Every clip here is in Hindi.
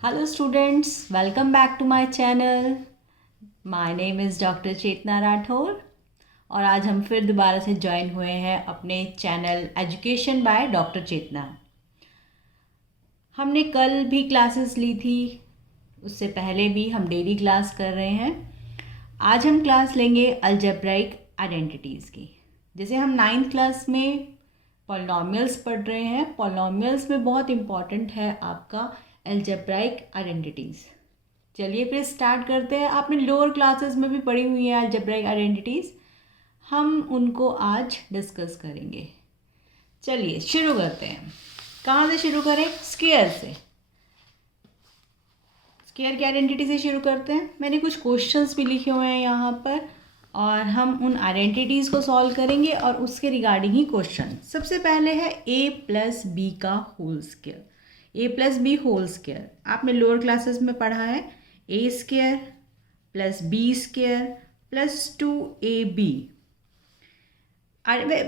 Hello students, welcome back to my channel. My name is doctor Chetna Rathore और आज हम फिर दोबारा से ज्वाइन हुए हैं अपने चैनल एजुकेशन बाय डॉक्टर चेतना। हमने कल भी क्लासेस ली थी, उससे पहले भी हम डेली क्लास कर रहे हैं। आज हम क्लास लेंगे अलजेब्राइक आइडेंटिटीज़ की। जैसे हम 9th क्लास में पॉलिनॉमियल्स पढ़ रहे हैं, पॉलिनॉमियल्स में बहुत इम्पॉर्टेंट है आपका अलजेब्राइक आइडेंटिटीज़। चलिए फिर स्टार्ट करते हैं। आपने लोअर क्लासेस में भी पढ़ी हुई है अलजेब्राइक आइडेंटिटीज़, हम उनको आज डिस्कस करेंगे। चलिए शुरू करते हैं। कहाँ से शुरू करें? स्क्वायर से। स्क्वायर की आइडेंटिटी से शुरू करते हैं। मैंने कुछ क्वेश्चंस भी लिखे हुए हैं यहाँ पर और हम उन आइडेंटिटीज़ को सॉल्व करेंगे और उसके रिगार्डिंग ही क्वेश्चन। सबसे पहले है a प्लस बी का whole square. a plus B whole square आपने लोअर क्लासेस में पढ़ा है। a square plus B square plus 2ab।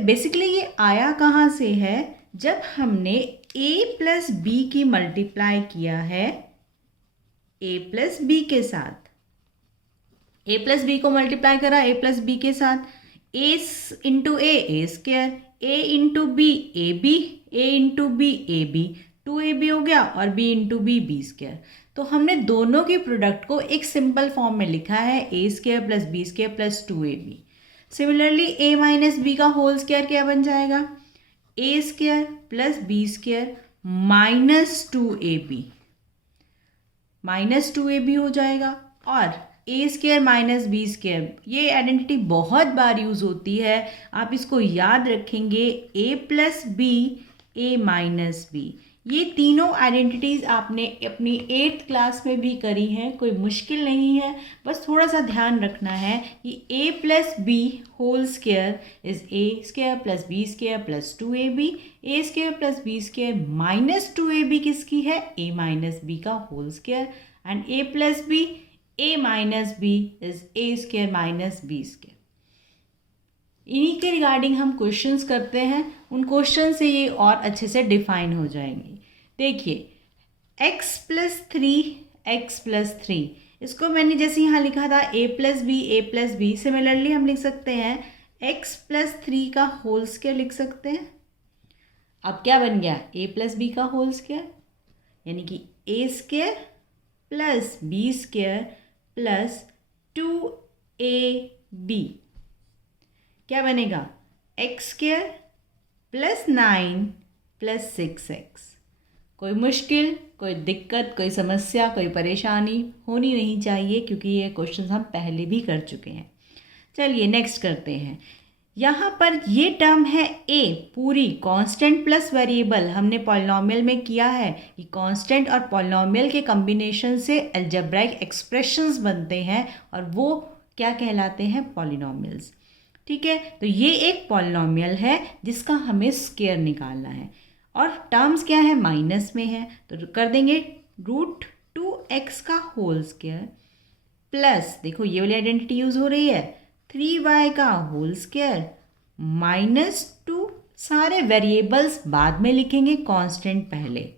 Basically ये आया कहाँ से है? जब हमने a प्लस बी की मल्टीप्लाई किया है a प्लस बी के साथ, a प्लस बी को मल्टीप्लाई करा a प्लस बी के साथ, a into A square, a into B A B, a into B A b, 2ab हो गया और b into b b square. तो हमने दोनों के प्रोडक्ट को एक सिंपल फॉर्म में लिखा है a square plus B square plus 2ab। Similarly a minus B का होल स्क्वायर क्या बन जाएगा? a square plus B square minus 2ab, minus 2ab हो जाएगा। और a square minus B square, ये आइडेंटिटी बहुत बार यूज़ होती है, आप इसको याद रखेंगे। a plus b, a minus b, ये तीनों आइडेंटिटीज़ आपने अपनी 8th क्लास में भी करी हैं, कोई मुश्किल नहीं है। बस थोड़ा सा ध्यान रखना है कि a plus B whole square is a square plus B square plus 2ab, a square plus B square minus 2ab किसकी है? a माइनस बी का whole square. And a plus b, a minus b is a square minus B square. इन्हीं के रिगार्डिंग हम क्वेश्चंस करते हैं, उन क्वेश्चन से ये और अच्छे से डिफाइन हो जाएंगे। देखिए x plus three, x plus three, इसको मैंने जैसे यहाँ लिखा था a plus b, a plus b, similarly हम लिख सकते हैं x प्लस थ्री का होल स्क्वायर लिख सकते हैं। अब क्या बन गया? a प्लस बी का होल स्क्वायर, यानी कि a square plus B square plus 2ab। क्या बनेगा? X square plus 9 plus 6x। कोई मुश्किल, कोई दिक्कत, कोई समस्या, कोई परेशानी होनी नहीं चाहिए, क्योंकि ये क्वेश्चन हम पहले भी कर चुके हैं। चलिए नेक्स्ट करते हैं। यहाँ पर ये टर्म है a, पूरी कांस्टेंट प्लस वेरिएबल। हमने पॉलिनॉमियल में किया है कि कांस्टेंट और पॉलिनॉमियल के कम्बिनेशन से अलजेब्राइक एक्सप्रेशंस बनते हैं और वो क्या कहलाते हैं? पॉलिनॉमियल्स। ठीक है, तो ये एक पॉलिनॉमियल है जिसका हमें स्क्वायर निकालना है और टर्म्स क्या है? माइनस में है, तो कर देंगे √2x का होल स्क्वायर प्लस, देखो ये वाली आइडेंटिटी यूज़ हो रही है, 3y का होल स्क्वायर माइनस 2। सारे वेरिएबल्स बाद में लिखेंगे, कांस्टेंट पहले।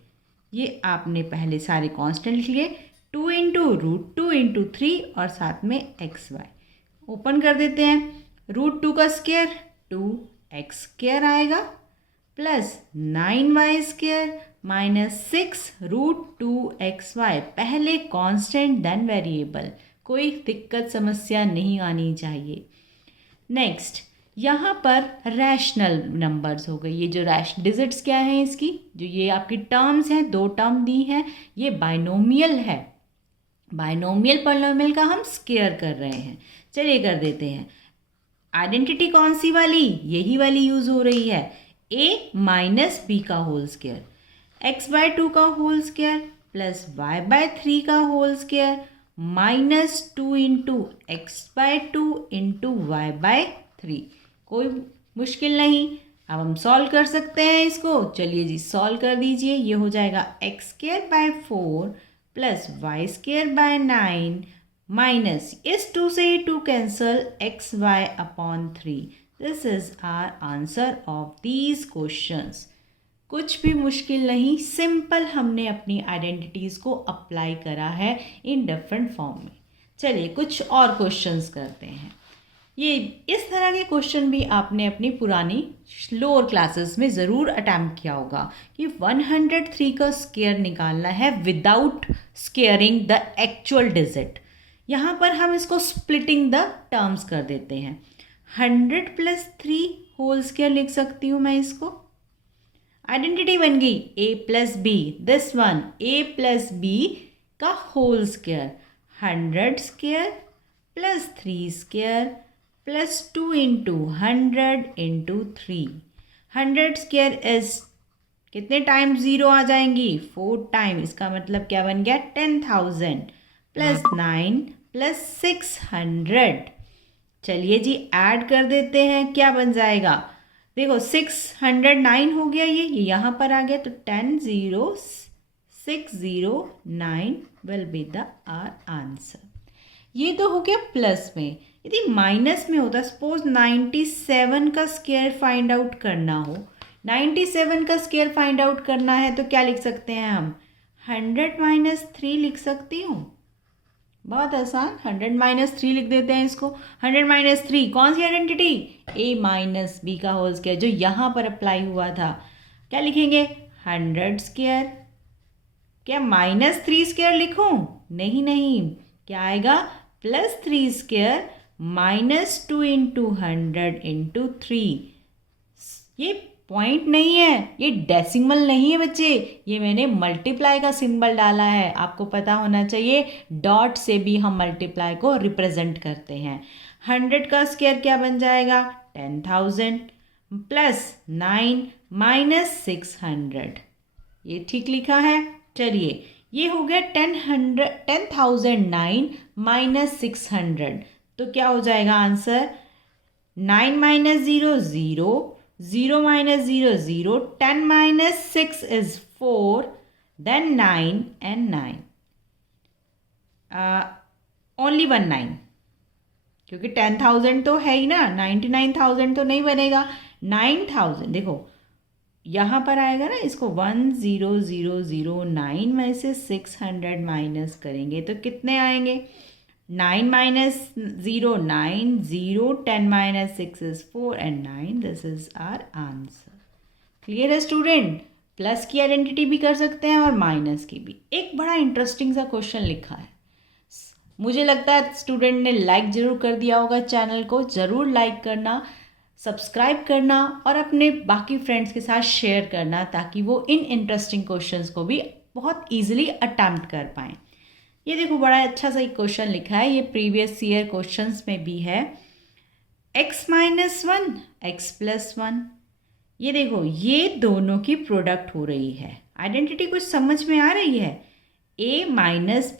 ये आपने पहले सारे कांस्टेंट लिख लिए, 2 इंटू √2 इंटू 3 और साथ में xy। ओपन कर देते हैं, √2 का स्क्वायर 2x स्क्वायर आएगा plus 9y square minus 6 √2xy। पहले कांस्टेंट देन वेरिएबल, कोई दिक्कत समस्या नहीं आनी चाहिए। नेक्स्ट, यहाँ पर रैशनल नंबर्स हो गए। ये जो डिजिट्स क्या हैं इसकी, जो ये आपकी टर्म्स हैं, दो टर्म दी हैं, ये बाइनोमियल है। बाइनोमियल पॉलिनोमियल का हम स्क्वायर कर रहे हैं। चलिए कर देते हैं। आइडेंटिटी कौन सी वाली? यही वाली यूज़ हो रही है, a माइनस बी का होल स्क्वायर, x/2 का होल स्क्वायर प्लस y/3 का whole square minus 2 into x/2 into y/3। कोई मुश्किल नहीं, अब हम सॉल्व कर सकते हैं इसको। चलिए जी सॉल्व कर दीजिए। ये हो जाएगा x²/4 प्लस y²/9 माइनस, इस 2 से 2 cancel, xy/3। This is our answer of these questions. कुछ भी मुश्किल नहीं, सिंपल हमने अपनी आइडेंटिटीज़ को अप्लाई करा है इन डिफरेंट फॉर्म में। चलिए कुछ और क्वेश्चंस करते हैं। ये इस तरह के क्वेश्चन भी आपने अपनी पुरानी लोअर क्लासेस में ज़रूर अटैम्प्ट किया होगा कि 103 का स्क्वायर निकालना है without squaring the actual digit. यहाँ पर हम इसको स्प्लिटिंग द टर्म्स कर देते हैं। 100 + 3 होल स्क्वायर लिख सकती हूँ मैं इसको। आइडेंटिटी बन गई a + b, this one a + b का whole square, 100 square plus 3 square plus 2 × 100 × 3। 100 square is कितने टाइम 0 आ जाएंगी? 4 टाइम। इसका मतलब क्या बन गया? 10,000 प्लस 9 प्लस 600। चलिए जी ऐड कर देते हैं, क्या बन जाएगा? देखो 609 हो गया, ये यहाँ पर आ गया, तो 10,609 will be the our answer. ये तो हो गया प्लस में। यदि माइनस में होता, सपोज 97 का स्क्वायर फाइंड आउट करना हो, 97 का स्क्वायर फाइंड आउट करना है तो क्या लिख सकते हैं हम? 100 - 3 लिख सकती हूँ। बहुत आसान, 100 - 3 लिख देते हैं इसको। 100 - 3 कौन सी आइडेंटिटी? a - b का होल स्क्वायर, जो यहाँ पर अप्लाई हुआ था। क्या लिखेंगे? 100 स्क्वायर। क्या -3 स्क्वायर लिखूं? नहीं नहीं, क्या आएगा? +3 स्क्वायर -2 × 100 × 3। ये पॉइंट नहीं है, ये डेसिमल नहीं है बच्चे, ये मैंने मल्टीप्लाई का सिंबल डाला है। आपको पता होना चाहिए डॉट से भी हम मल्टीप्लाई को रिप्रेजेंट करते हैं। 100 का स्क्वायर क्या बन जाएगा? 10,000 प्लस 9 माइनस 600। ये ठीक लिखा है। चलिए ये हो गया 10,009 माइनस 600, तो क्या हो जाएगा answer? 9 - 0 0, 0 - 0 0, 10 - 6 is 4, then 9 and 9. Only 1 9, क्योंकि 10,000 तो है ही ना, 99,000 तो नहीं बनेगा। 9,000 देखो यहाँ पर आएगा ना, इसको 10009 में से 600 माइनस करेंगे तो कितने आएंगे? 9 - 0 9, 0, 10 - 6 is 4 and 9. This is our answer. Clear है स्टूडेंट? प्लस की आइडेंटिटी भी कर सकते हैं और माइनस की भी। एक बड़ा इंटरेस्टिंग सा क्वेश्चन लिखा है, मुझे लगता है स्टूडेंट ने लाइक ज़रूर कर दिया होगा। चैनल को ज़रूर लाइक करना, सब्सक्राइब करना और अपने बाकी फ्रेंड्स के साथ शेयर करना, ताकि वो इन इंटरेस्टिंग क्वेश्चंस को भी बहुत ईजिली अटैम्प्ट कर पाएँ। ये देखो बड़ा अच्छा सा एक क्वेश्चन लिखा है, ये प्रीवियस ईयर क्वेश्चंस में भी है। x - 1 x + 1, ये देखो ये दोनों की प्रोडक्ट हो रही है। आइडेंटिटी कुछ समझ में आ रही है? a -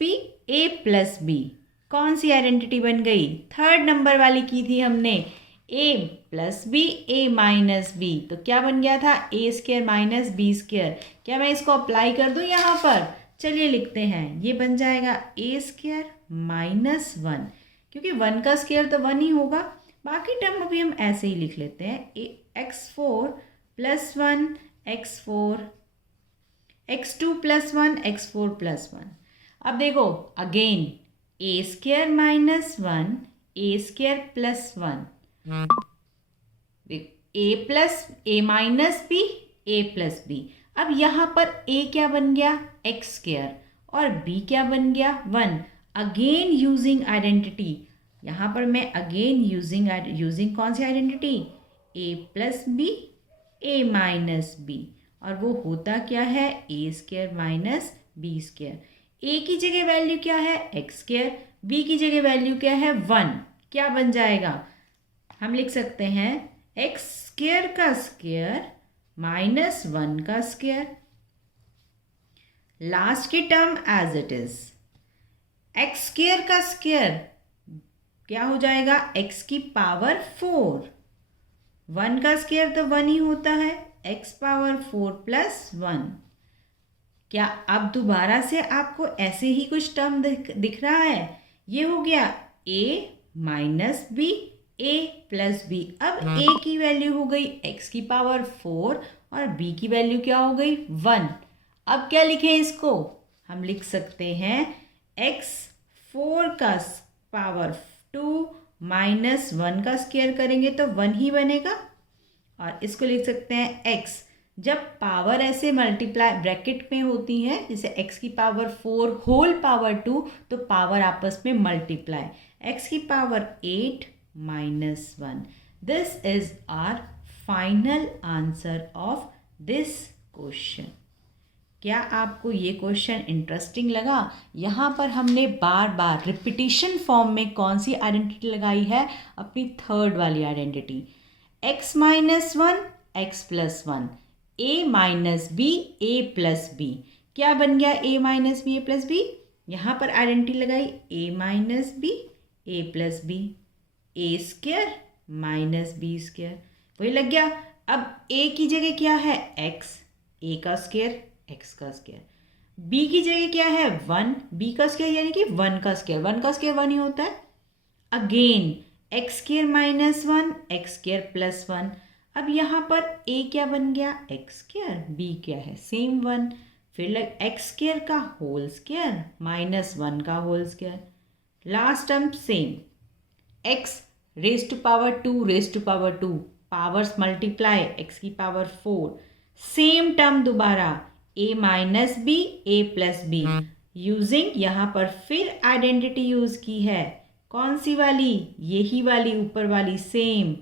b a + b, कौन सी आइडेंटिटी बन गई? थर्ड नंबर वाली की थी हमने, a + b a - b, तो क्या बन गया था? a² - b²। क्या मैं इसको अप्लाई कर दूं यहाँ पर? चलिए लिखते हैं, ये बन जाएगा a² - 1, क्योंकि 1 का स्क्वायर तो 1 ही होगा। बाकी टर्म अभी हम ऐसे ही लिख लेते हैं, x4 + 1 x4, x2 + 1 x4 + 1। अब देखो again a² - 1 a² + 1, a + b। अब यहाँ पर a क्या बन गया? x² और b क्या बन गया? 1। अगेन यूजिंग आइडेंटिटी, यहाँ पर मैं अगेन यूजिंग कौन सी identity? a + b a - b, और वो होता क्या है? a² - b²। a की जगह वैल्यू क्या है? x², b की जगह वैल्यू क्या है? 1। क्या बन जाएगा? हम लिख सकते हैं x² का स्क्वायर माइनस 1 का स्क्वायर। लास्ट की term as it is, x² का स्क्वायर क्या हो जाएगा? x की पावर 4। 1 का स्क्वायर तो 1 ही होता है, x पावर 4 + 1। क्या अब दोबारा से आपको ऐसे ही कुछ टर्म दिख रहा है? ये हो गया a - b a plus b. अब a की वैल्यू हो गई x की पावर 4 और b की वैल्यू क्या हो गई 1। अब क्या लिखें इसको, हम लिख सकते हैं x 4 का पावर 2 माइनस 1 का स्क्वायर करेंगे तो 1 ही बनेगा। और इसको लिख सकते हैं x, जब पावर ऐसे मल्टीप्लाई ब्रैकेट में होती है जैसे x की पावर 4 होल पावर 2 तो पावर आपस में मल्टीप्लाई, x की power 8 minus 1। This is our final answer of this question. क्या आपको ये क्वेश्चन इंटरेस्टिंग लगा? यहाँ पर हमने बार बार रिपीटिशन फॉर्म में कौन सी आइडेंटिटी लगाई है, अपनी थर्ड वाली identity, x minus 1 x plus 1, a minus B a plus b. क्या बन गया a minus B a plus b? यहाँ पर आइडेंटिटी लगाई a minus B a plus b, A square minus B square, वही लग गया। अब a की जगह क्या है x, a का स्क्वायर x का स्क्वायर, b की जगह क्या है 1, b का स्क्वायर यानी कि 1 का स्क्वायर, 1 का स्क्वायर 1 ही होता है। Again x square minus 1 x square plus 1। अब यहाँ पर a क्या बन गया एक्स स्क्वायर, b क्या है सेम 1, फिर एक्स स्क्वायर का होल स्क्वायर माइनस 1 का whole square, last term same, x raise to power 2 raise to power 2, powers multiply, x की पावर 4, सेम टर्म दोबारा a minus B a plus b. Using यहाँ पर फिर आइडेंटिटी यूज की है, कौन सी वाली, यही वाली ऊपर वाली same,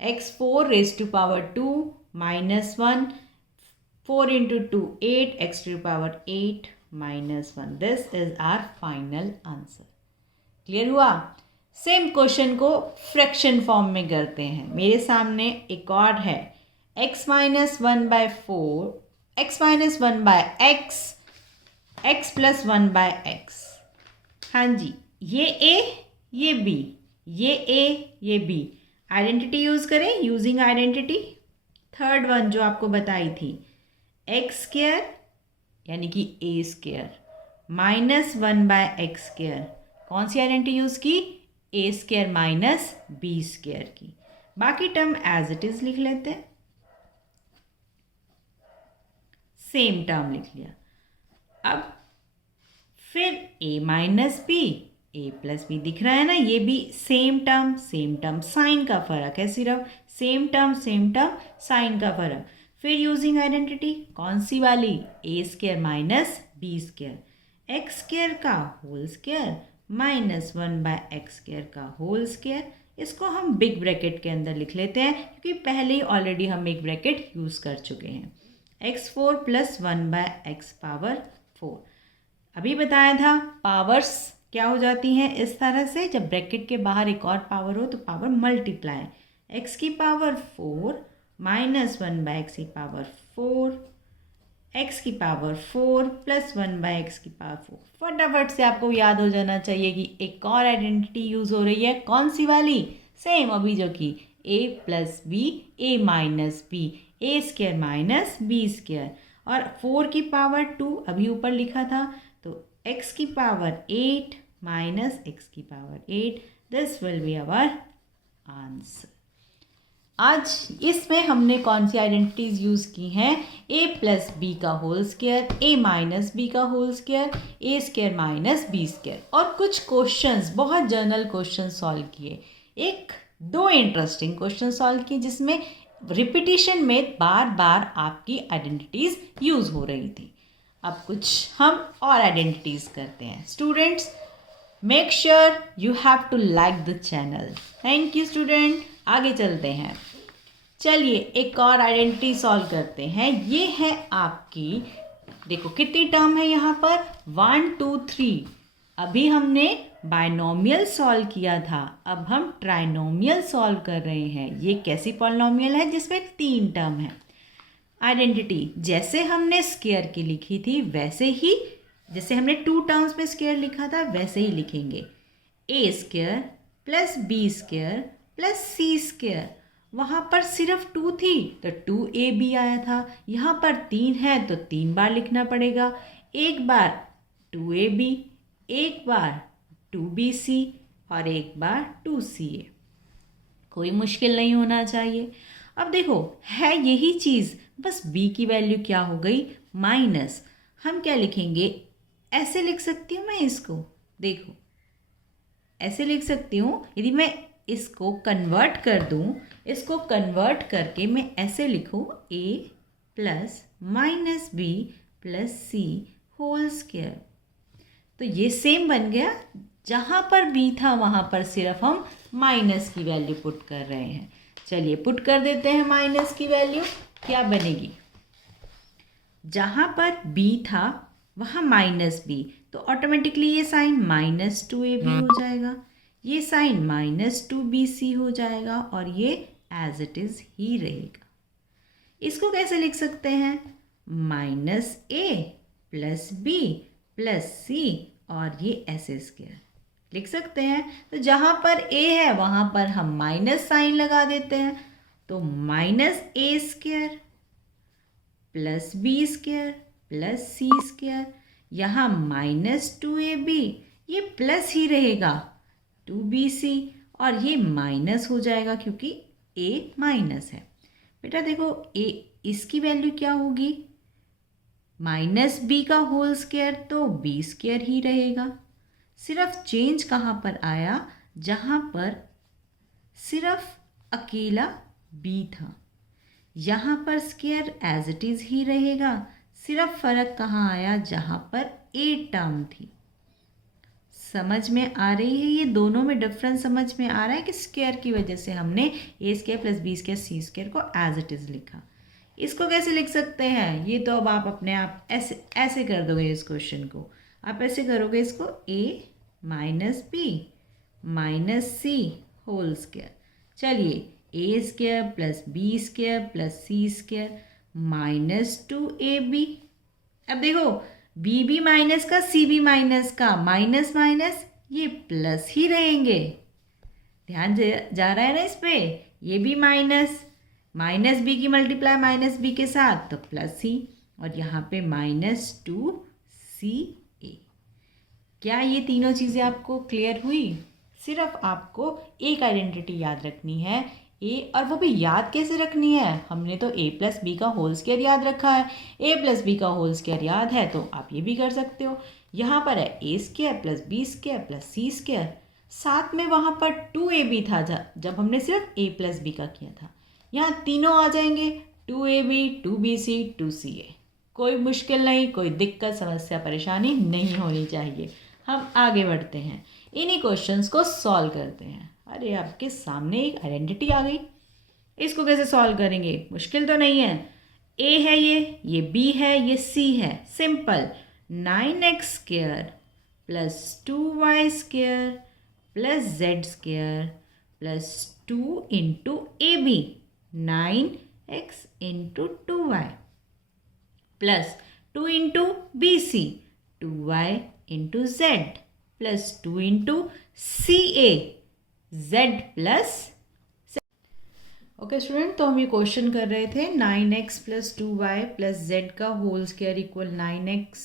x 4 raise to power 2 minus 1, 4 into 2 8 x to power 8 minus 1। This is our final answer. Clear हुआ? सेम क्वेश्चन को फ्रैक्शन फॉर्म में करते हैं। मेरे सामने एक और है, x minus 1 by 4, x minus 1 by x, x plus 1 by x। हाँ जी, ये a ये b, ये a ये b, आइडेंटिटी यूज करें, यूजिंग आइडेंटिटी थर्ड वन जो आपको बताई थी, एक्स स्क्वायर यानी कि a square minus 1 by x square, कौन सी आइडेंटिटी यूज की, a square minus b square की। बाकी टर्म एज इट इज लिख लेते हैं, सेम टर्म लिख लिया। अब फिर a minus B a plus b दिख रहा है ना, ये भी सेम टर्म साइन का फर्क है, सिर्फ सेम टर्म साइन का फर्क। फिर यूजिंग आइडेंटिटी कौन सी वाली, A square minus B square, x square का whole square minus 1 by x square का होल स्क्वायर। इसको हम बिग ब्रैकेट के अंदर लिख लेते हैं क्योंकि पहले ही ऑलरेडी हम एक ब्रैकेट यूज कर चुके हैं। x4 plus 1 by x power 4, अभी बताया था पावर्स क्या हो जाती हैं इस तरह से, जब ब्रैकेट के बाहर एक और पावर हो तो पावर मल्टीप्लाई, x की पावर 4 माइनस 1 बाय एक्स की पावर 4, x की पावर 4 प्लस 1 बाय एक्स की पावर 4। फटाफट से आपको याद हो जाना चाहिए कि एक और आइडेंटिटी यूज हो रही है, कौन सी वाली, सेम अभी जो की a plus b a minus B, A square minus B square, और 4 की पावर 2 अभी ऊपर लिखा था तो x की पावर 8 माइनस x की power 8। This will be our answer. आज इसमें हमने कौन सी आइडेंटिटीज यूज की हैं, a प्लस बी का whole square, a minus B का whole square, a square minus B square, और कुछ क्वेश्चंस बहुत जनरल क्वेश्चन सॉल्व किए, एक दो इंटरेस्टिंग क्वेश्चन सॉल्व किए जिसमें रिपीटिशन में बार बार आपकी आइडेंटिटीज यूज हो रही थी। अब कुछ हम और आइडेंटिटीज करते हैं। Students, make sure you have to like the channel. Thank you student. आगे चलते हैं, चलिए एक और आइडेंटिटी सॉल्व करते हैं। ये है आपकी, देखो कितनी टर्म है यहाँ पर, 1 2 3। अभी हमने बायनोमियल सॉल्व किया था, अब हम ट्राइनोमियल सॉल्व कर रहे हैं। ये कैसी पॉलिनोमियल है जिसमें 3 टर्म है। आइडेंटिटी जैसे हमने स्क्वायर की लिखी थी वैसे ही, जैसे हमने 2 टर्म्स में स्क्वायर लिखा था वैसे ही लिखेंगे, a square plus B square plus C square. वहाँ पर सिर्फ 2 थी तो 2ab आया था, यहाँ पर 3 है तो 3 बार लिखना पड़ेगा, एक बार 2ab, एक बार 2bc और एक बार 2ca। कोई मुश्किल नहीं होना चाहिए। अब देखो है यही चीज़, बस b की वैल्यू क्या हो गई माइनस। हम क्या लिखेंगे, ऐसे लिख सकती हूँ मैं इसको, देखो ऐसे लिख सकती हूँ। यदि मैं इसको कन्वर्ट कर दूँ, इसको कन्वर्ट करके मैं ऐसे लिखूँ a plus minus b plus c whole square, तो ये सेम बन गया। जहाँ पर b था वहाँ पर सिर्फ हम माइनस की वैल्यू पुट कर रहे हैं। चलिए पुट कर देते हैं माइनस की वैल्यू, क्या बनेगी, जहाँ पर b था वहाँ माइनस b, तो ऑटोमेटिकली ये साइन -2ab हो जाएगा, ये साइन -2bc हो जाएगा और ये एज इट इज़ ही रहेगा। इसको कैसे लिख सकते हैं, -a plus b plus c और ये ऐसे स्क्वायर लिख सकते हैं। तो जहाँ पर a है वहाँ पर हम माइनस साइन लगा देते हैं, तो -a square plus B square plus C square, यहाँ -2ab, ये प्लस ही रहेगा 2bc और ये माइनस हो जाएगा क्योंकि a माइनस है। बेटा देखो a इसकी वैल्यू क्या होगी, -b का होल स्क्वायर, तो b स्क्वायर ही रहेगा। सिर्फ चेंज कहाँ पर आया, जहाँ पर सिर्फ अकेला b था, यहाँ पर स्क्वायर एज इट इज़ ही रहेगा। सिर्फ फ़र्क कहाँ आया, जहाँ पर a टर्म थी। समझ में आ रही है, ये दोनों में डिफरेंस समझ में आ रहा है कि स्क्वायर की वजह से हमने a square plus B square c square को एज इट इज़ लिखा। इसको कैसे लिख सकते हैं, ये तो अब आप अपने आप ऐसे ऐसे कर दोगे। इस क्वेश्चन को आप ऐसे करोगे, इसको a minus b minus c whole square. चलिए a square plus B square plus C square -2ab। अब देखो b भी माइनस का c भी माइनस का, माइनस माइनस ये प्लस ही रहेंगे। ध्यान जा रहा है ना इस पे, ये भी माइनस b की मल्टीप्लाई -b के साथ तो प्लस ही, और यहाँ पे -2ca। क्या ये तीनों चीज़ें आपको क्लियर हुई? सिर्फ आपको एक आइडेंटिटी याद रखनी है a, और वो भी याद कैसे रखनी है, हमने तो a प्लस बी का होल स्क्वायर याद रखा है। a प्लस बी का होल स्क्वायर याद है तो आप ये भी कर सकते हो। यहाँ पर है a square plus B square plus C square, साथ में वहाँ पर 2ab था जब हमने सिर्फ a प्लस बी का किया था। यहाँ तीनों आ जाएंगे, 2ab 2bc 2ca। कोई मुश्किल नहीं, कोई दिक्कत समस्या परेशानी नहीं होनी चाहिए। हम आगे बढ़ते हैं, इन्हीं क्वेश्चंस को सॉल्व करते हैं। अरे आपके सामने एक आइडेंटिटी आ गई, इसको कैसे सॉल्व करेंगे, मुश्किल तो नहीं है। a है ये b है, ये c है, simple 9x square plus 2y square plus z square plus 2 into ab, 9x into 2y plus 2 into bc 2y into z plus 2 into ca z plus. Okay student, तो हम ये क्वेश्चन कर रहे थे 9x plus 2y plus z का whole square equal 9x।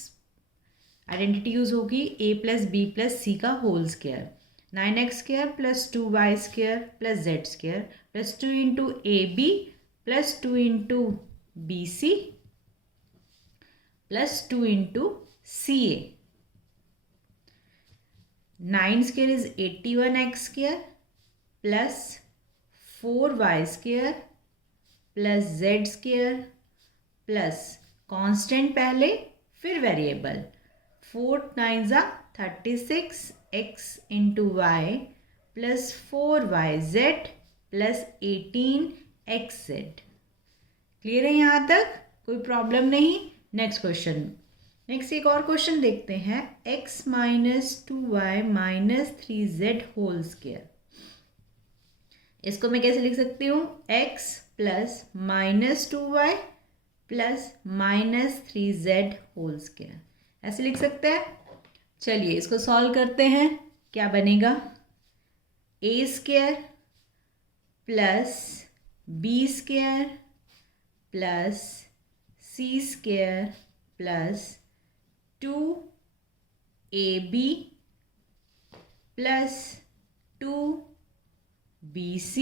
Identity use होगी a plus b plus c का whole square, 9x square plus 2y square plus z square plus 2 into a b plus 2 into b c plus 2 into c a. 9 square is 81x square plus 4y square plus z square plus constant पहले फिर वेरिएबल, 4 9 जा 36x into y plus 4yz plus 18xz। Clear है यहाँ तक, कोई प्रॉब्लम नहीं। नेक्स्ट क्वेश्चन, नेक्स्ट एक और क्वेश्चन देखते हैं, x minus 2y minus 3z whole square. इसको मैं कैसे लिख सकती हूँ, x plus minus 2y plus minus 3z whole square, ऐसे लिख सकते हैं। चलिए इसको सॉल्व करते हैं, क्या बनेगा, a square plus B square plus C square plus 2ab plus 2bc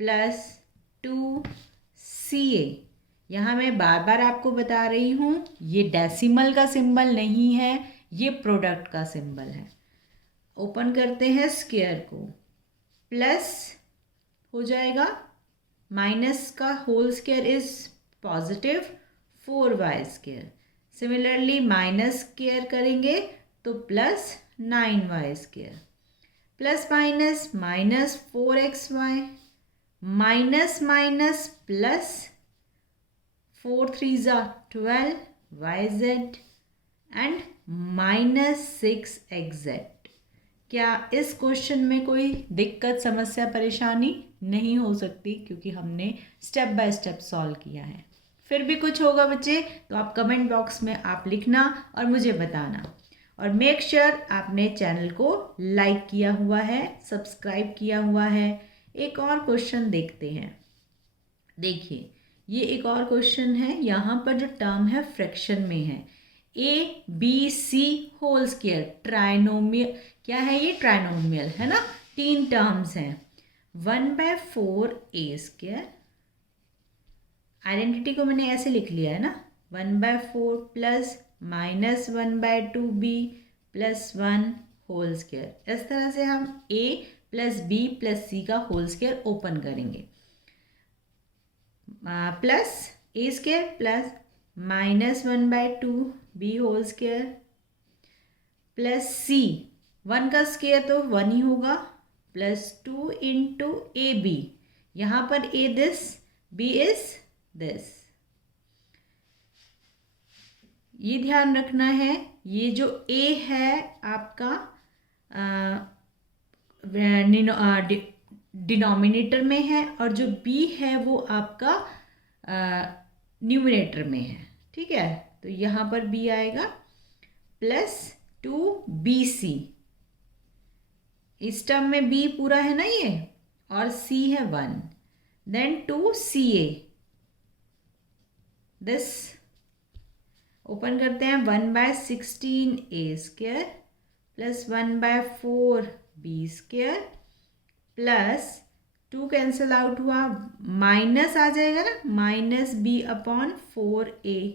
plus 2CA। यहाँ मैं बार बार आपको बता रही हूँ, ये डेसिमल का सिंबल नहीं है, ये प्रोडक्ट का सिंबल है। ओपन करते हैं स्क्वायर को, प्लस हो जाएगा, माइनस का whole square is positive 4y²। Similarly minus square करेंगे तो plus 9y²। Plus minus minus 4xy, minus minus plus 4 3 12 yz and minus 6xz। क्या इस क्वेश्चन में कोई दिक्कत, समस्या, परेशानी नहीं हो सकती, क्योंकि हमने स्टेप बाय स्टेप सॉल्व किया है। फिर भी कुछ होगा बच्चे तो आप कमेंट बॉक्स में आप लिखना और मुझे बताना। और मेक श्योर आपने चैनल को लाइक किया हुआ है, सब्सक्राइब किया हुआ है। एक और क्वेश्चन देखते हैं। देखिए, ये एक और क्वेश्चन है। यहाँ पर जो टर्म है फ्रैक्शन में है, ABC होल स्क्वायर, ट्राइनोमियल। क्या है ये? ट्राइनोमियल है ना। 3 टर्म्स हैं। 1/4A²। आइडेंटिटी को मैंने ऐसे लिख लिया है ना, 1/4 plus minus 1/2B plus 1 whole square. इस तरह से हम A plus B plus C का होल स्क्वायर ओपन करेंगे। Plus A² plus minus 1/2B whole square plus C, 1 का स्क्वायर तो 1 ही होगा, प्लस 2 इंटू AB। यहाँ पर A this, B is this. ये ध्यान रखना है, ये जो A है आपका डिनोमिनेटर में है और जो B है वो आपका न्यूमरेटर में है। ठीक है, तो यहाँ पर B आएगा प्लस 2BC। इस टर्म में B पूरा है ना ये, और C है 1, देन 2CA। दिस ओपन करते हैं, 1/16A² plus 1/4B² plus 2 cancel out हुआ, माइनस आ जाएगा ना, माइनस B/4A।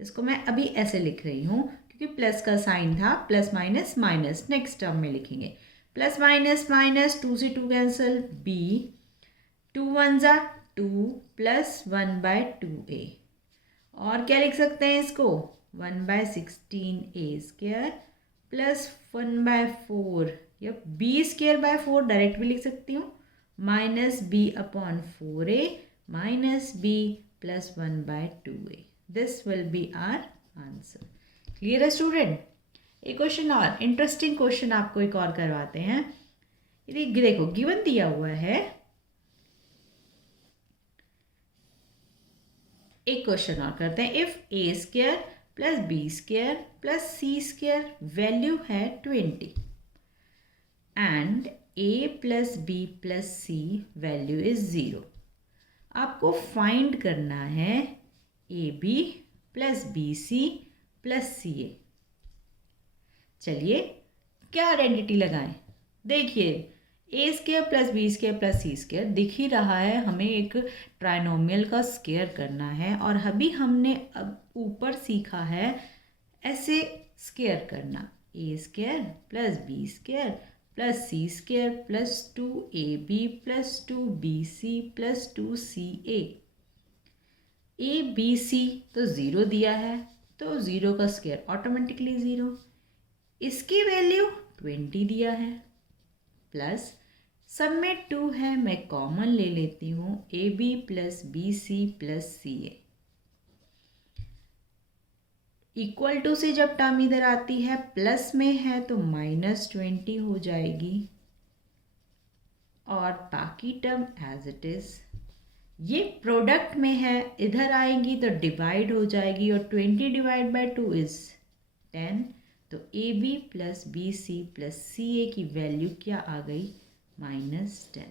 इसको मैं अभी ऐसे लिख रही हूँ क्योंकि प्लस का साइन था, plus minus minus. Next term में लिखेंगे, प्लस माइनस माइनस, 2 से 2 कैंसिल, B 2 1 2 प्लस 1/2A। और क्या लिख सकते हैं इसको, 1/16A² प्लस 1/4, या B²/4 डायरेक्ट भी लिख सकती हूँ, minus B/4A minus B plus 1/2A। This will be our answer. Clear है स्टूडेंट? एक क्वेश्चन और, इंटरेस्टिंग क्वेश्चन आपको एक और करवाते हैं। ये देखो, गिवन दिया हुआ है, एक क्वेश्चन और करते हैं। If A² plus B² plus C² value है 20 and A plus B plus C value is 0, आपको फाइंड करना है AB plus BC plus CA। चलिए, क्या आइडेंटिटी लगाएं? देखिए, A² plus B² plus C² दिख ही रहा है, हमें एक ट्राइनोमियल का स्क्वायर करना है। और अभी हमने अब ऊपर सीखा है ऐसे स्क्वायर करना, A² plus B² plus C² plus 2AB plus 2BC plus 2CA। ABC तो 0 दिया है, तो 0 का स्क्वायर ऑटोमेटिकली 0। इसकी वैल्यू 20 दिया है, प्लस सब में 2 है, मैं कॉमन ले लेती हूँ, AB plus BC plus CA। Equal to से जब टर्म इधर आती है प्लस में है तो -20 हो जाएगी, और बाकी टर्म एज इट इज। ये प्रोडक्ट में है, इधर आएगी तो डिवाइड हो जाएगी, और 20 डिवाइड बाय 2 इज 10। तो AB plus BC plus CA की वैल्यू क्या आ गई, -10।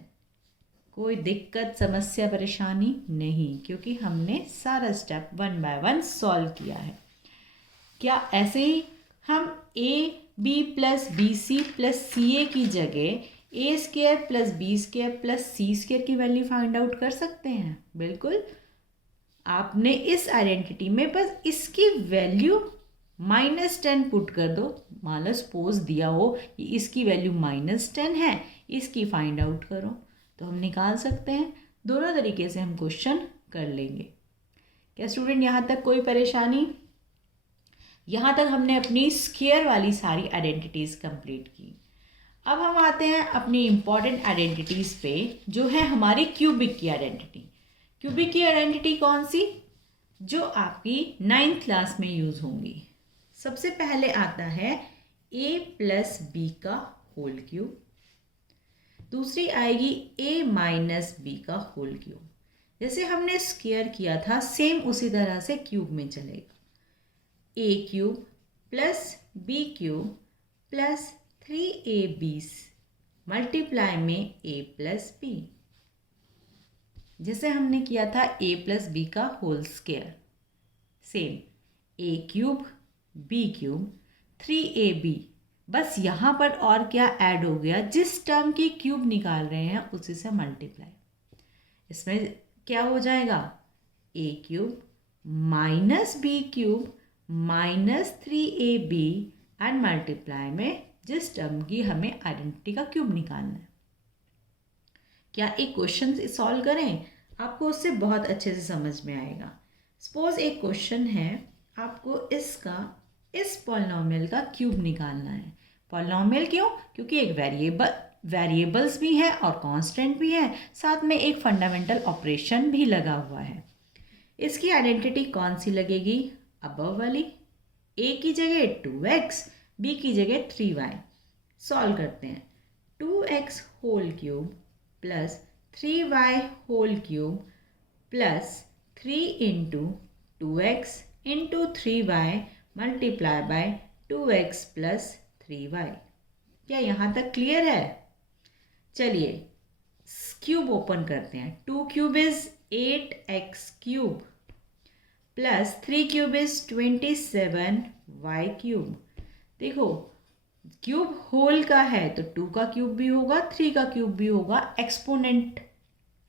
कोई दिक्कत, समस्या, परेशानी नहीं, क्योंकि हमने सारा स्टेप 1 बाय 1 सॉल्व किया है। क्या ऐसे ही हम AB plus BC plus CA की जगह A square plus B square plus C square की वैल्यू फाइंड आउट कर सकते हैं? बिल्कुल। आपने इस आइडेंटिटी में बस इसकी वैल्यू -10 पुट कर दो। मान लो सपोज दिया हो कि इसकी वैल्यू -10 है, इसकी फाइंड आउट करो, तो हम निकाल सकते हैं। दोनों तरीके से हम क्वेश्चन कर लेंगे। क्या स्टूडेंट यहाँ तक कोई परेशानी? यहाँ तक हमने अपनी स्क्वायर वाली सारी आइडेंटिटीज़ कंप्लीट की। अब हम आते हैं अपनी इम्पॉर्टेंट आइडेंटिटीज़ पे, जो है हमारी क्यूबिक की आइडेंटिटी। क्यूबिक की आइडेंटिटी कौन सी? जो आपकी 9th क्लास में यूज़ होंगी। सबसे पहले आता है a प्लस बी का होल क्यूब। दूसरी आएगी a माइनस बी का होल क्यूब। जैसे हमने स्क्वायर किया था सेम उसी तरह से क्यूब में चलेगा। a cube plus b cube plus 3ab multiply में a प्लस बी। जैसे हमने किया था a प्लस बी का whole square, same a cube b cube 3ab। बस यहाँ पर और क्या ऐड हो गया? जिस टर्म की क्यूब निकाल रहे हैं उसी से मल्टीप्लाई। इसमें क्या हो जाएगा? a cube minus B cube minus 3ab and multiply में जिस टर्म की हमें आइडेंटिटी का क्यूब निकालना है। क्या एक क्वेश्चन सॉल्व करें? आपको उससे बहुत अच्छे से समझ में आएगा। सपोज एक क्वेश्चन है, आपको इसका इस पॉलिनॉमियल का क्यूब निकालना है। पॉलिनॉमियल क्यों? क्योंकि एक वेरिएबल्स भी है और कांस्टेंट भी है, साथ में एक फंडामेंटल ऑपरेशन भी लगा हुआ है। इसकी आइडेंटिटी कौन सी लगेगी? अबव वाली। a की जगह 2x, b की जगह 3y। सॉल्व करते हैं। 2x whole cube plus 3y whole cube plus 3 into 2x into 3y multiply by 2x plus 3y। क्या यहाँ तक क्लियर है? चलिए क्यूब ओपन करते हैं। 2 cube is 8x cube plus 3 cube is 27y cube. देखो क्यूब होल का है तो 2 का क्यूब भी होगा, 3 का क्यूब भी होगा। एक्सपोनेंट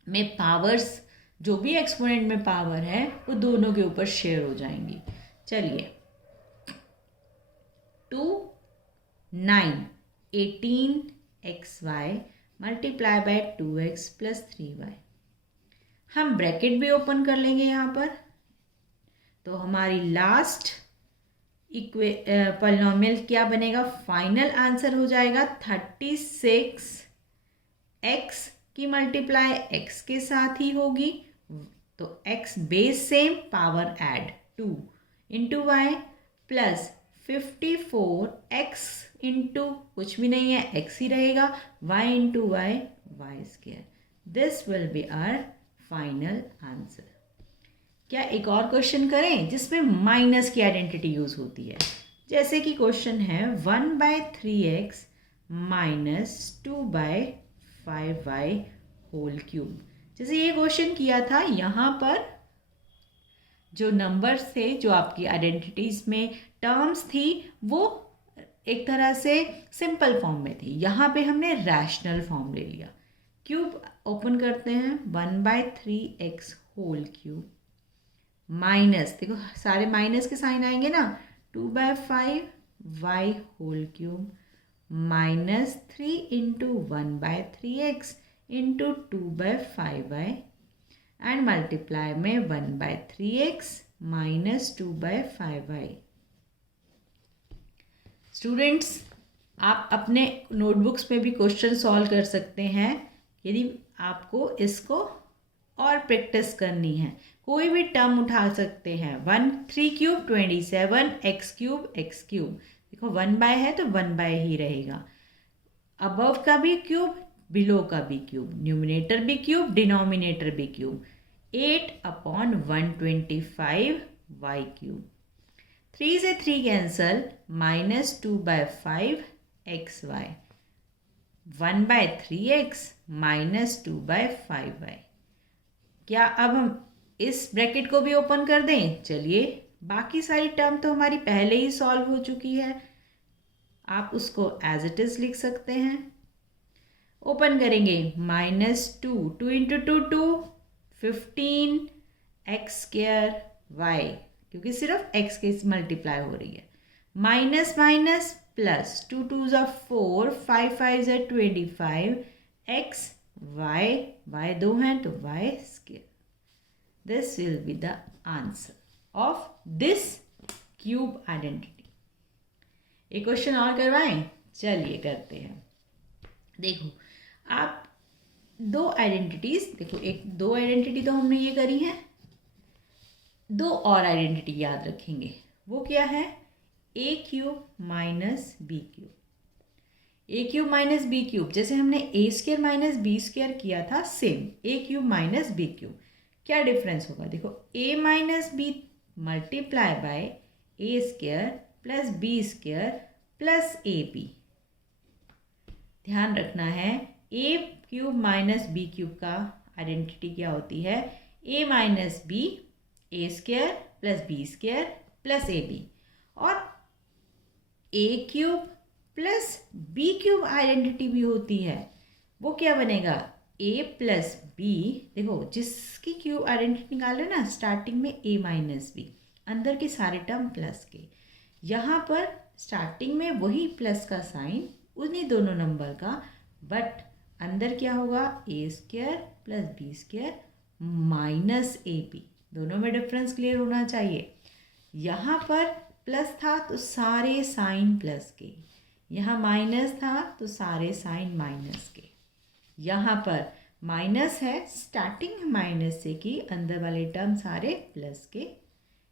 में पावर्स, जो भी एक्सपोनेंट में पावर है वो दोनों के ऊपर शेयर हो जाएंगी। चलिए 2 9 18xy multiply by 2x plus 3y। हम ब्रैकेट भी ओपन कर लेंगे यहाँ पर, तो हमारी लास्ट पॉलिनॉमियल क्या बनेगा? फाइनल आंसर हो जाएगा 36। x की मल्टीप्लाई x के साथ ही होगी, तो x base same, power add 2 into y plus 54x into कुछ भी नहीं है x ही रहेगा, y into y y square. This will be our final answer. क्या एक और क्वेश्चन करें जिसमें माइनस की आइडेंटिटी यूज होती है? जैसे कि क्वेश्चन है 1/3x minus 2/5y whole cube. जैसे ये क्वेश्चन किया था, यहाँ पर जो नंबर्स थे, जो आपकी आइडेंटिटीज में टर्म्स थी, वो एक तरह से सिंपल फॉर्म में थी। यहाँ पे हमने रैशनल फॉर्म ले लिया। क्यूब ओपन करते हैं, 1/3x होल क्यूब माइनस, देखो सारे माइनस के साइन आएंगे ना, 2/5y whole cube minus 3 into 1/3x into 2/5y and multiply में 1/3x माइनस 2/5y। स्टूडेंट्स, आप अपने नोटबुक्स में भी क्वेश्चन सॉल्व कर सकते हैं यदि आपको इसको और प्रैक्टिस करनी है। कोई भी टर्म उठा सकते हैं। 3 cube 27, x cube x cube, देखो 1/, है तो 1/ ही रहेगा। अबव का भी क्यूब, बिलो का भी क्यूब, न्यूमिनेटर भी क्यूब, डिनोमिनेटर भी क्यूब। 8/125y cube. 3 से 3 cancel, minus 2/5xy, 1/3x minus 2/5y। क्या अब हम इस ब्रैकेट को भी ओपन कर दें? चलिए, बाकी सारी टर्म तो हमारी पहले ही सॉल्व हो चुकी है, आप उसको एज इट इज़ लिख सकते हैं। ओपन करेंगे -2, 2 इंटू 2 2, 15 एक्स स्क्वायर वाई, क्योंकि सिर्फ एक्स के मल्टीप्लाई हो रही है, माइनस माइनस प्लस, 2 2 ज़ा 4, 5 5 ज़ा 25 एक्स वाई, वाई 2 हैं तो y square. This will be the answer of this cube identity. एक क्वेश्चन और करवाएं, चलिए करते हैं. देखो आप दो आइडेंटिटीज, देखो एक दो आइडेंटिटी तो हमने ये करी है, दो और आइडेंटिटी याद रखेंगे. वो क्या है? A cube minus B cube. A cube minus B cube, जैसे हमने A square minus B square किया था, same A cube minus B cube. क्या डिफरेंस होगा? देखो A minus B multiply by A square plus B square plus A B. ध्यान रखना है, A cube minus B cube का आइडेंटिटी क्या होती है? A minus B A square plus B square plus A B. और A cube plus B cube identity भी होती है. वो क्या बनेगा? A plus B. देखो जिसकी क्यूब आइडेंटिटी निकाल रहे ना, स्टार्टिंग में ए माइनस बी, अंदर के सारे टर्म प्लस के. यहाँ पर स्टार्टिंग में वही प्लस का साइन उन्हीं दोनों नंबर का, बट अंदर क्या होगा? A square plus B square minus A B. दोनों में डिफरेंस क्लियर होना चाहिए. यहाँ पर प्लस था तो सारे साइन प्लस के, यहाँ माइनस था तो सारे साइन माइनस के. यहाँ पर माइनस है, स्टार्टिंग माइनस से की, अंदर वाले टर्म सारे प्लस के.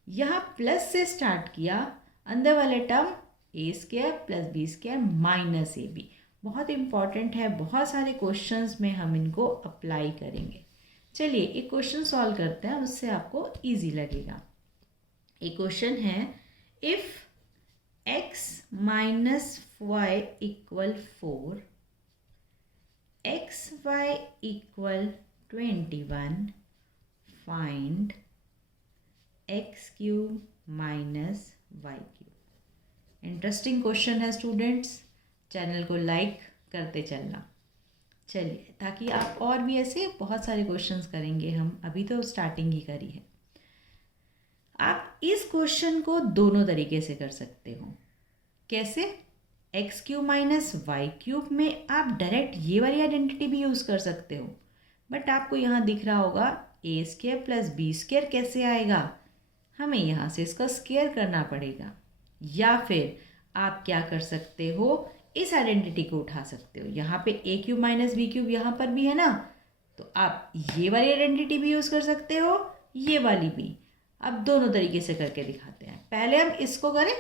यहाँ प्लस से स्टार्ट किया, अंदर वाले term a square plus B square minus A b. बहुत इंपॉर्टेंट है, बहुत सारे क्वेश्चंस में हम इनको अप्लाई करेंगे. चलिए एक क्वेश्चन सॉल्व करते हैं, उससे आपको इजी लगेगा. एक क्वेश्चन है, if x minus y equal 4, x y equal 21, find x cube minus y cube. Interesting question है स्टूडेंट्स, चैनल को लाइक करते चलना. चलिए, ताकि आप और भी ऐसे बहुत सारे क्वेश्चंस करेंगे हम, अभी तो स्टार्टिंग ही करी है. आप इस क्वेश्चन को दोनों तरीके से कर सकते हो. कैसे? X cube minus y cube में आप डायरेक्ट ये वाली आइडेंटिटी भी यूज़ कर सकते हो, बट आपको यहाँ दिख रहा होगा A square plus B square कैसे आएगा, हमें यहाँ से इसका स्क्वायर करना पड़ेगा. या फिर आप क्या कर सकते हो, इस आइडेंटिटी को उठा सकते हो. यहाँ पे ए क्यूब माइनस बी क्यूब यहाँ पर भी है ना, तो आप ये वाली आइडेंटिटी भी यूज़ कर सकते हो, ये वाली भी. अब दोनों तरीके से करके दिखाते हैं. पहले हम इसको करें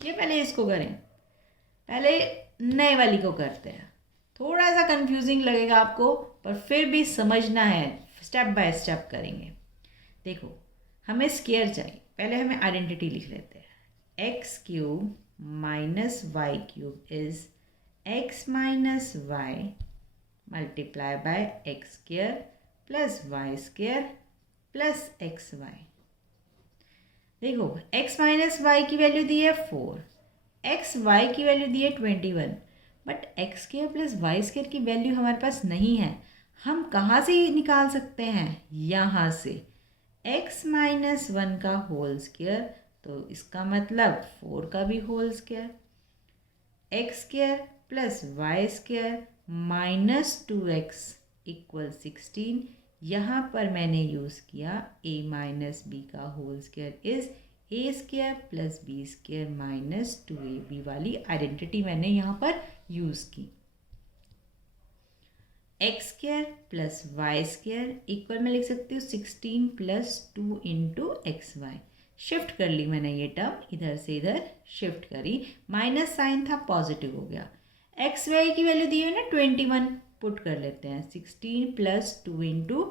या पहले इसको करें? पहले नए वाली को करते हैं. थोड़ा सा कंफ्यूजिंग लगेगा आपको, पर फिर भी समझना है, स्टेप बाय स्टेप करेंगे. देखो हमें स्क्वायर चाहिए, पहले हमें आइडेंटिटी लिख लेते हैं. X cube minus y cube is x minus y multiply by x square plus y square plus x y. देखो x माइनस वाई की वैल्यू दी है 4, एक्स वाई की वैल्यू दी है 21, but x square plus y square की वैल्यू हमारे पास नहीं है. हम कहाँ से निकाल सकते हैं? यहाँ से. x माइनस 1 का होल स्क्वायर, तो इसका मतलब 4 का भी whole square. X square plus y square minus 2x equal 16. यहाँ पर मैंने यूज़ किया a माइनस बी का whole square is a square plus B square minus 2ab वाली आइडेंटिटी मैंने यहाँ पर यूज़ की. X square plus y square equal मैं लिख सकती हूँ 16 plus 2 into x y. Shift कर ली मैंने ये टर्म, इधर से इधर शिफ्ट करी, माइनस साइन था पॉजिटिव हो गया. एक्स वाई की वैल्यू दी है ना 21, पुट कर लेते हैं. 16 plus 2 into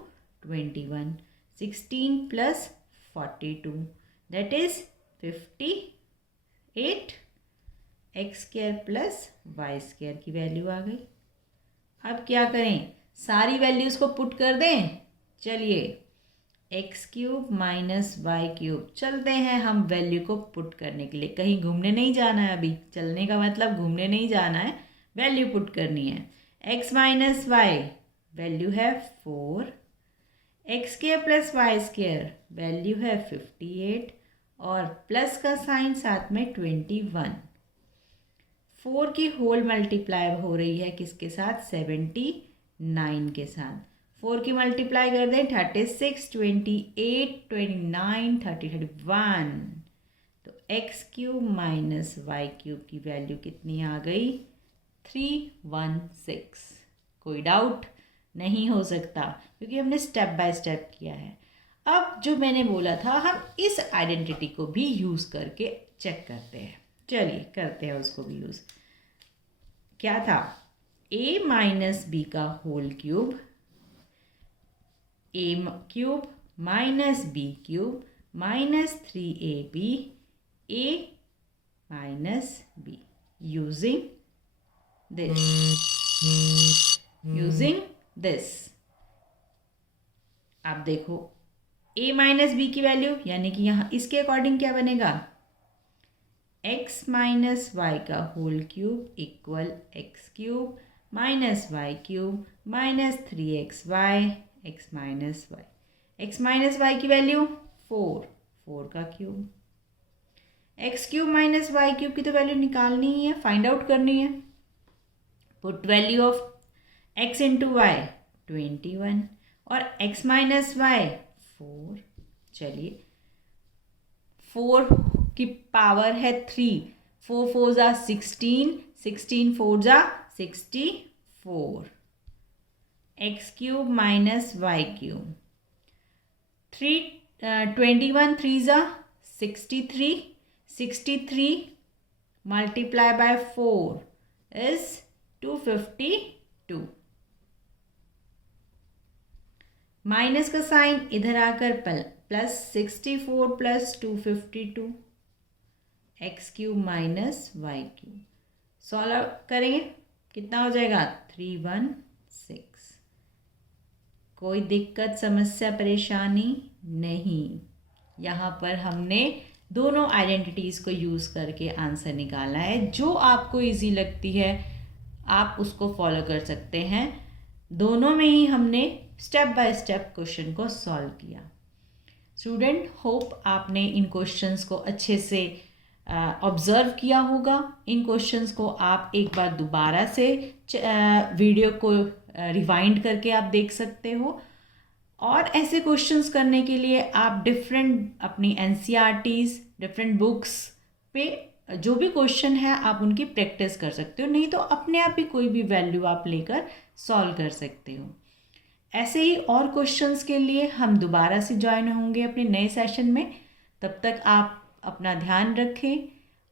21, 16 plus 42, that is 58. X square plus y square की वैल्यू आ गई. अब क्या करें? सारी वैल्यूज़ को पुट कर दें. चलिए, x cube minus y cube, चलते हैं हम वैल्यू को पुट करने के लिए. कहीं घूमने नहीं जाना है, अभी चलने का मतलब घूमने नहीं जाना है, वैल्यू पुट करनी है. x माइनस वाई वैल्यू है 4, x square plus y square value है 58 और प्लस का साइन साथ में 21। 4 की होल मल्टीप्लाई हो रही है किसके साथ? 79 के साथ। 4 की मल्टीप्लाई कर दें 36, 28, 29, 30, 31। तो x cube minus y cube की वैल्यू कितनी आ गई? 316। कोई डाउट नहीं हो सकता क्योंकि हमने स्टेप बाय स्टेप किया है। अब जो मैंने बोला था हम इस आइडेंटिटी को भी यूज़ करके चेक करते हैं। चलिए करते हैं उसको भी यूज़। क्या था? a माइनस बी का whole cube, a cube minus B cube minus 3ab a minus b using this। आप देखो a माइनस बी की वैल्यू यानी कि यहाँ इसके अकॉर्डिंग क्या बनेगा? x माइनस वाई का whole cube equal x cube minus y cube minus 3xy x minus y. x minus y की वैल्यू 4, 4 का cube. X cube minus y cube की तो वैल्यू निकालनी ही है, फाइंड आउट करनी है। Put value of x into y 21 और x माइनस वाई 4। चलिए 4 की पावर है 3, 4 4 जा 16, 16 4 जा 64। X cube minus y cube 21 3 जा 63, 63 मल्टीप्लाई बाय 4 इज 252। माइनस का साइन इधर आकर plus 64 plus 252 x cube minus y cube. Solve करेंगे कितना हो जाएगा? 316। कोई दिक्कत समस्या परेशानी नहीं। यहाँ पर हमने दोनों आइडेंटिटीज़ को यूज़ करके आंसर निकाला है। जो आपको इजी लगती है आप उसको फॉलो कर सकते हैं। दोनों में ही हमने स्टेप बाय स्टेप क्वेश्चन को सॉल्व किया। स्टूडेंट होप आपने इन क्वेश्चंस को अच्छे से ऑब्ज़र्व किया होगा। इन क्वेश्चंस को आप एक बार दोबारा से वीडियो को रिवाइंड करके आप देख सकते हो। और ऐसे क्वेश्चंस करने के लिए आप डिफरेंट अपनी NCERTs डिफरेंट बुक्स पे जो भी क्वेश्चन है आप उनकी प्रैक्टिस कर सकते हो, नहीं तो अपने आप ही कोई भी वैल्यू आप लेकर सॉल्व कर सकते हो। ऐसे ही और क्वेश्चंस के लिए हम दोबारा से ज्वाइन होंगे अपने नए सेशन में। तब तक आप अपना ध्यान रखें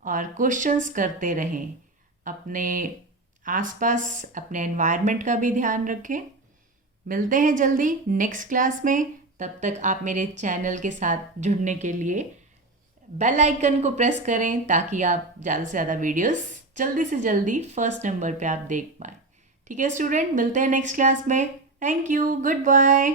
और क्वेश्चंस करते रहें। अपने आसपास अपने एनवायरनमेंट का भी ध्यान रखें। मिलते हैं जल्दी नेक्स्ट क्लास में। तब तक आप मेरे चैनल के साथ जुड़ने के लिए बेल आइकन को प्रेस करें ताकि आप ज़्यादा से ज़्यादा वीडियोस जल्दी से जल्दी फर्स्ट नंबर पे आप देख पाएँ। ठीक है स्टूडेंट, मिलते हैं नेक्स्ट क्लास में। Thank you, good bye.